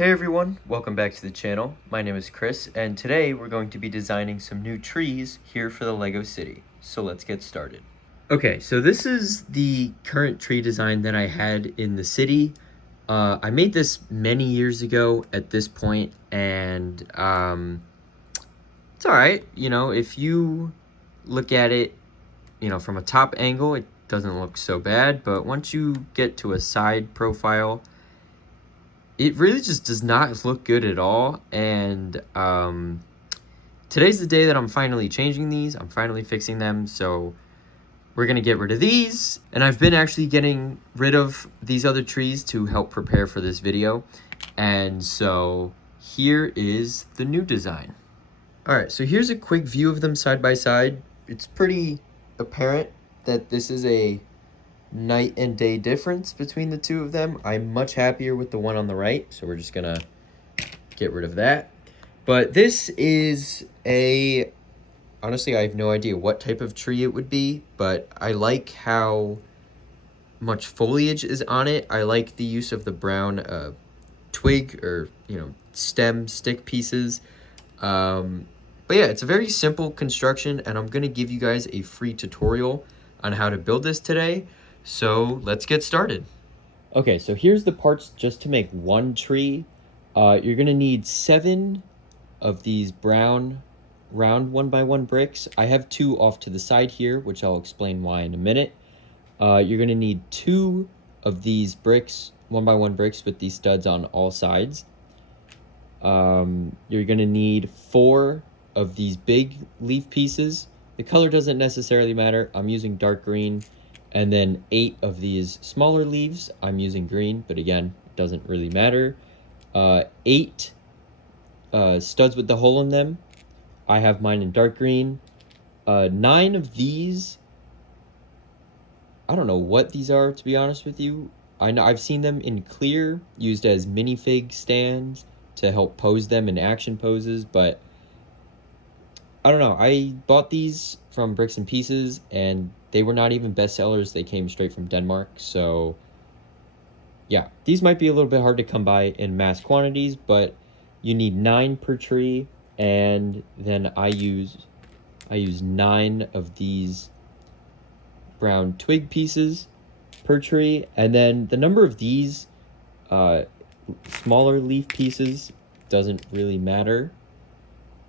Hey everyone, welcome back to the channel. My name is Chris, and today we're going to be designing some new trees here for the Lego City. So let's get started. Okay, so this is the current tree design that I had in the city. I made this many years ago at this point, and it's all right. If you look at it, from a top angle, it doesn't look so bad, but once you get to a side profile, it really just does not look good at all. And today's the day that I'm finally changing these. I'm finally fixing them. So we're going to get rid of these. And I've been actually getting rid of these other trees to help prepare for this video. And so here is the new design. All right, so here's a quick view of them side by side. It's pretty apparent that this is a night and day difference between the two of them. I'm much happier with the one on the right, so we're just gonna get rid of that. But this is honestly, I have no idea what type of tree it would be, but I like how much foliage is on it. I like the use of the brown twig or stem stick pieces. But yeah, it's a very simple construction, and I'm gonna give you guys a free tutorial on how to build this today. So let's get started. Okay, so here's the parts just to make one tree. You're gonna need 7 of these brown round 1x1 bricks. I have 2 off to the side here, which I'll explain why in a minute. You're gonna need 2 of these bricks, 1x1 bricks with these studs on all sides. You're gonna need 4 of these big leaf pieces. The color doesn't necessarily matter. I'm using dark green. And then 8 of these smaller leaves. I'm using green, but again, it doesn't really matter. 8 studs with the hole in them. I have mine in dark green. 9 of these. I don't know what these are, to be honest with you. I know I've seen them in clear, used as minifig stands to help pose them in action poses, but I don't know. I bought these from Bricks and Pieces, and they were not even bestsellers. They came straight from Denmark. So yeah, these might be a little bit hard to come by in mass quantities, but you need 9 per tree. And then I use 9 of these brown twig pieces per tree. And then the number of these smaller leaf pieces doesn't really matter,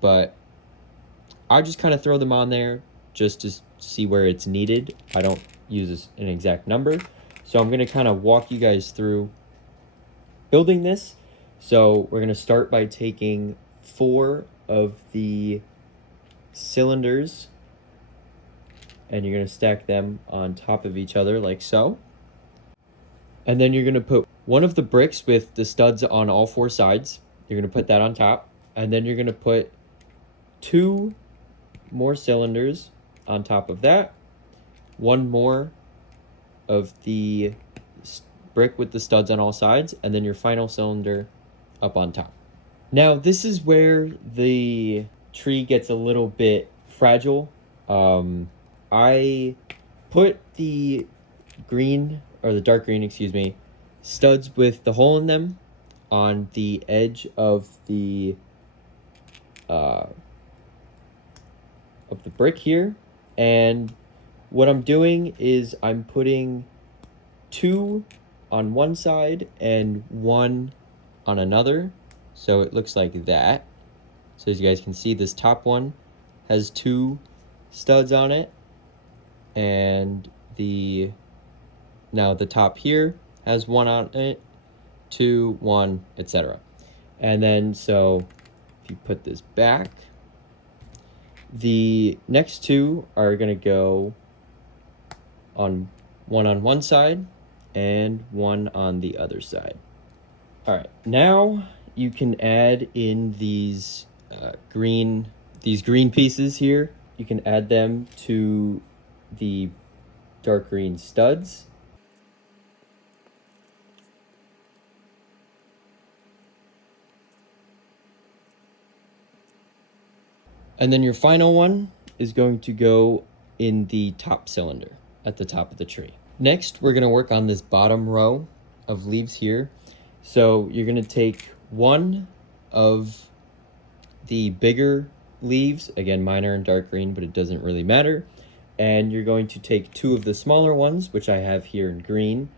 but I just kind of throw them on there just to see where it's needed. I don't use an exact number. So I'm going to kind of walk you guys through building this. So we're going to start by taking 4 of the cylinders, and you're going to stack them on top of each other like so. And then you're going to put one of the bricks with the studs on all 4 sides. You're going to put that on top. And then you're going to put 2 more cylinders on top of that, 1 more of the brick with the studs on all sides, and then your final cylinder up on top. Now this is where the tree gets a little bit fragile. I put the green, or the dark green, excuse me, studs with the hole in them on the edge of the brick here. And what I'm doing is I'm putting 2 on one side and 1 on another, so it looks like that. So as you guys can see, this top one has 2 studs on it, and now the top here has 1 on it, 2, 1, etc. And then so if you put this back, the next 2 are going to go on one side and 1 on the other side. All right, now you can add in these green pieces here. You can add them to the dark green studs. And then your final one is going to go in the top cylinder at the top of the tree. Next, we're going to work on this bottom row of leaves here. So you're going to take one of the bigger leaves. Again, mine are in dark green, but it doesn't really matter. And you're going to take two of the smaller ones, which I have here in green,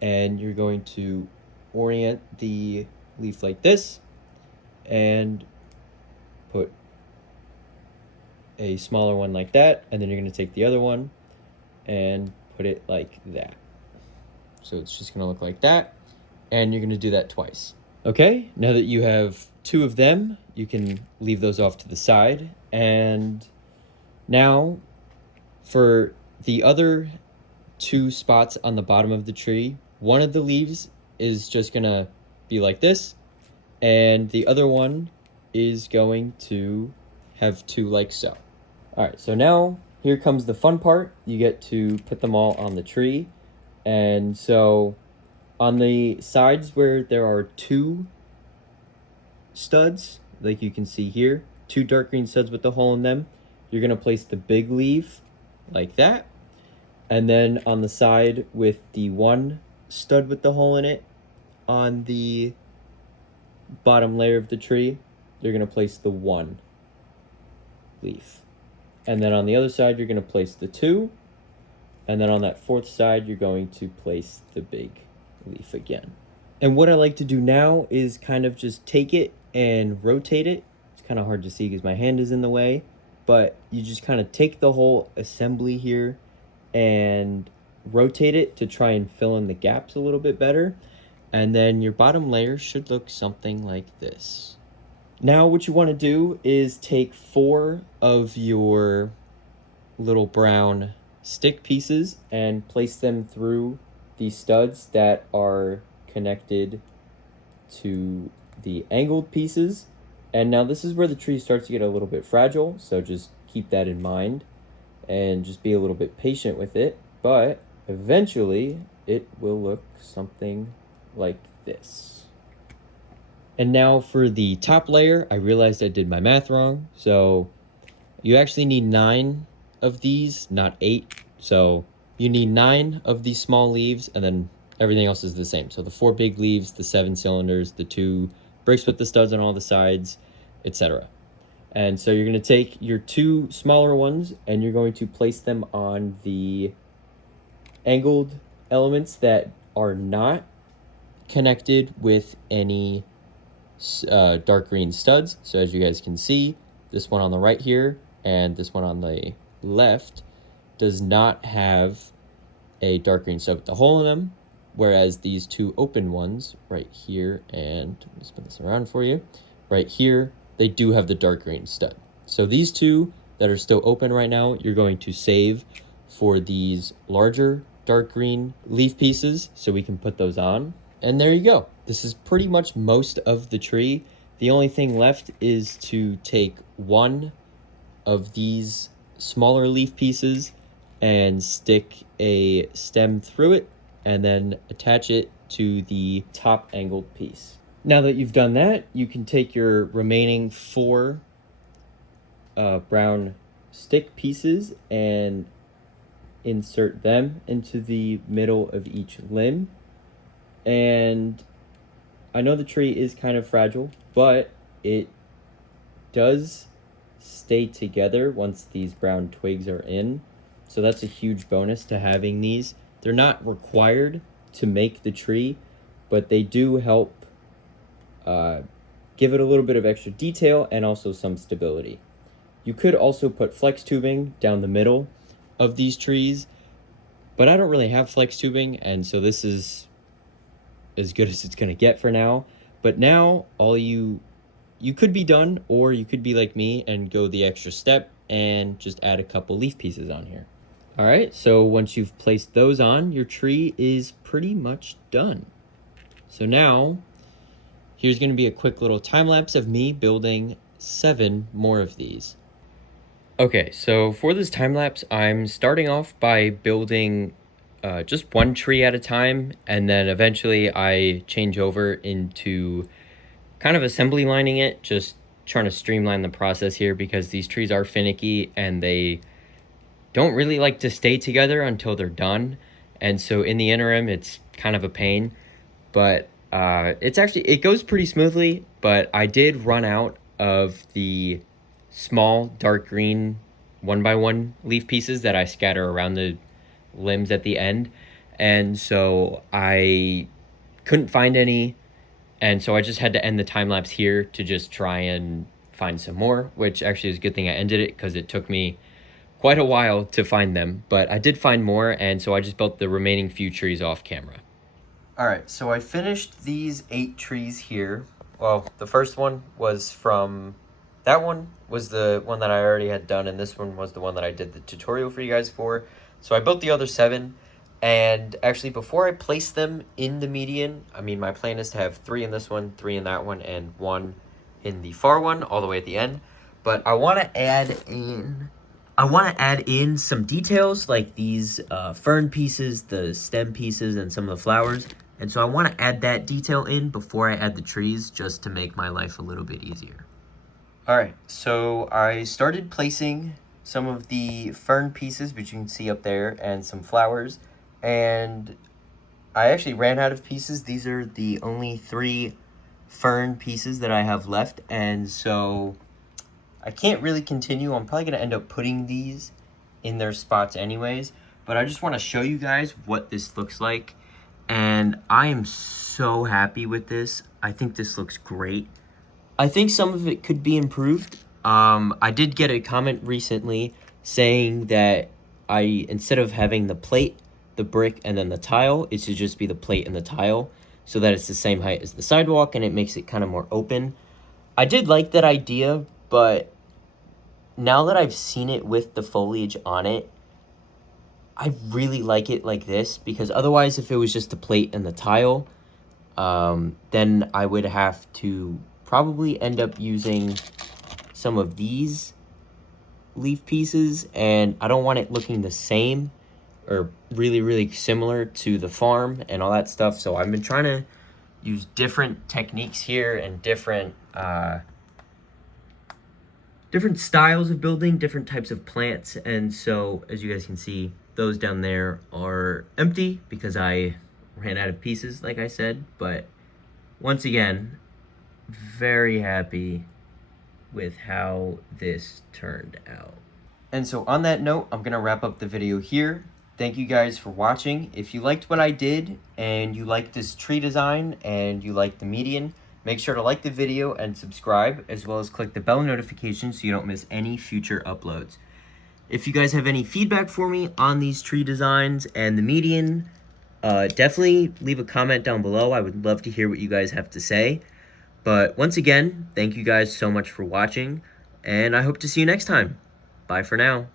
and you're going to orient the leaf like this and put a smaller one like that, and then you're going to take the other one and put it like that. So it's just going to look like that, and you're going to do that twice. Okay, now that you have two of them, you can leave those off to the side. And now for the other two spots on the bottom of the tree, one of the leaves is just going to be like this, and the other one is going to have two like so. All right, so now here comes the fun part. You get to put them all on the tree. And so on the sides where there are two studs, like you can see here, two dark green studs with the hole in them, you're going to place the big leaf like that. And then on the side with the one stud with the hole in it, on the bottom layer of the tree, you're going to place the one leaf. And then on the other side, you're going to place the two. And then on that fourth side, you're going to place the big leaf again. And what I like to do now is kind of just take it and rotate it. It's kind of hard to see because my hand is in the way, but you just kind of take the whole assembly here and rotate it to try and fill in the gaps a little bit better. And then your bottom layer should look something like this. Now what you want to do is take 4 of your little brown stick pieces and place them through the studs that are connected to the angled pieces. And now this is where the tree starts to get a little bit fragile, so just keep that in mind and just be a little bit patient with it, but eventually it will look something like this. And now for the top layer, I realized I did my math wrong, so you actually need 9 of these, not 8. So you need 9 of these small leaves, and then everything else is the same. So the 4 big leaves, the 7 cylinders, the 2 bricks with the studs on all the sides, etc. And so you're going to take your 2 smaller ones and you're going to place them on the angled elements that are not connected with any dark green studs. So as you guys can see, this one on the right here and this one on the left does not have a dark green stud with the hole in them, whereas these 2 open ones right here, and let me spin this around for you, right here, they do have the dark green stud. So these 2 that are still open right now, you're going to save for these larger dark green leaf pieces so we can put those on. And there you go. This is pretty much most of the tree. The only thing left is to take one of these smaller leaf pieces and stick a stem through it and then attach it to the top angled piece. Now that you've done that, you can take your remaining 4 brown stick pieces and insert them into the middle of each limb. And I know the tree is kind of fragile, but it does stay together once these brown twigs are in. So that's a huge bonus to having these. They're not required to make the tree, but they do help give it a little bit of extra detail and also some stability. You could also put flex tubing down the middle of these trees, but I don't really have flex tubing, and so this is as good as it's going to get for now. But now all you could be done, or you could be like me and go the extra step and just add a couple leaf pieces on here. All right, so once you've placed those on, your tree is pretty much done. So now here's going to be a quick little time lapse of me building 7 more of these. Okay, so for this time lapse, I'm starting off by building just one tree at a time, and then eventually I change over into kind of assembly lining it, just trying to streamline the process here because these trees are finicky and they don't really like to stay together until they're done. And so in the interim, it's kind of a pain, but It goes pretty smoothly, but I did run out of the small dark green 1x1 leaf pieces that I scatter around the limbs at the end. And so I couldn't find any. And so I just had to end the time lapse here to just try and find some more, which actually is a good thing I ended it because it took me quite a while to find them. But I did find more, and so I just built the remaining few trees off camera. All right, so I finished these 8 trees here. Well, the first one was from, that one was the one that I already had done, and this one was the one that I did the tutorial for you guys for. So I built the other 7, and actually before I place them in the median, I mean, my plan is to have 3 in this one, 3 in that one, and 1 in the far one, all the way at the end. But I want to add in some details like these fern pieces, the stem pieces, and some of the flowers. And so I want to add that detail in before I add the trees, just to make my life a little bit easier. All right, so I started placing some of the fern pieces, which you can see up there, and some flowers. And I actually ran out of pieces. These are the only 3 fern pieces that I have left. And so I can't really continue. I'm probably going to end up putting these in their spots anyways. But I just want to show you guys what this looks like. And I am so happy with this. I think this looks great. I think some of it could be improved. I did get a comment recently saying that instead of having the plate, the brick, and then the tile, it should just be the plate and the tile so that it's the same height as the sidewalk and it makes it kind of more open. I did like that idea, but now that I've seen it with the foliage on it, I really like it like this, because otherwise if it was just the plate and the tile, then I would have to probably end up using some of these leaf pieces, and I don't want it looking the same or really similar to the farm and all that stuff. So I've been trying to use different techniques here and different styles of building, different types of plants. And so as you guys can see, those down there are empty because I ran out of pieces, like I said. But once again, very happy with how this turned out. And so on that note, I'm gonna wrap up the video here. Thank you guys for watching. If you liked what I did and you liked this tree design and you liked the median, make sure to like the video and subscribe, as well as click the bell notification so you don't miss any future uploads. If you guys have any feedback for me on these tree designs and the median, definitely leave a comment down below. I would love to hear what you guys have to say. But once again, thank you guys so much for watching, and I hope to see you next time. Bye for now.